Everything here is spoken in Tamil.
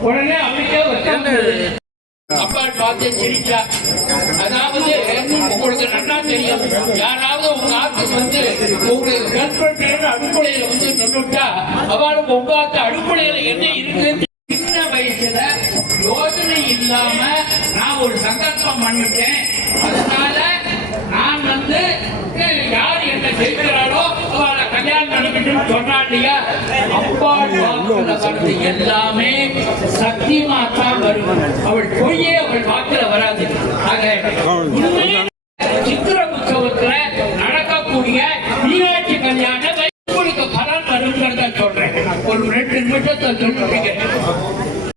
உடனே அவனுக்கே அப்பால் பார்த்து சிரிச்சா. அதாவது உங்களுக்கு நல்லா தெரியும். யாராவது உங்க ஆத்துக்கு வந்து உங்களுக்கு கல்பட்டு அடுக்குலையில வந்து நின்றுட்டா அவளுக்கு உங்க ஆத்து அடுக்குலையில என்ன இருக்கு? சின்ன வயசுல யோசனை இல்லாம நான் ஒரு சங்கல்பம் பண்ணிட்டேன். அதனால கல்யாணம் சொன்னா இல்லையா? அப்பாள் வாக்குல எல்லாமே சத்தியமா தான் வரும் அவள் பொய்யே அவள் வாக்குல வராது. ஆக சித்திர உற்சவத்துல நடக்கக்கூடிய மீனாட்சி கல்யாணம் உங்களுக்கு பலன் வருங்கிறத சொல்றேன். ஒரு ரெண்டு நிமிஷத்தை சொல்லிட்டீங்க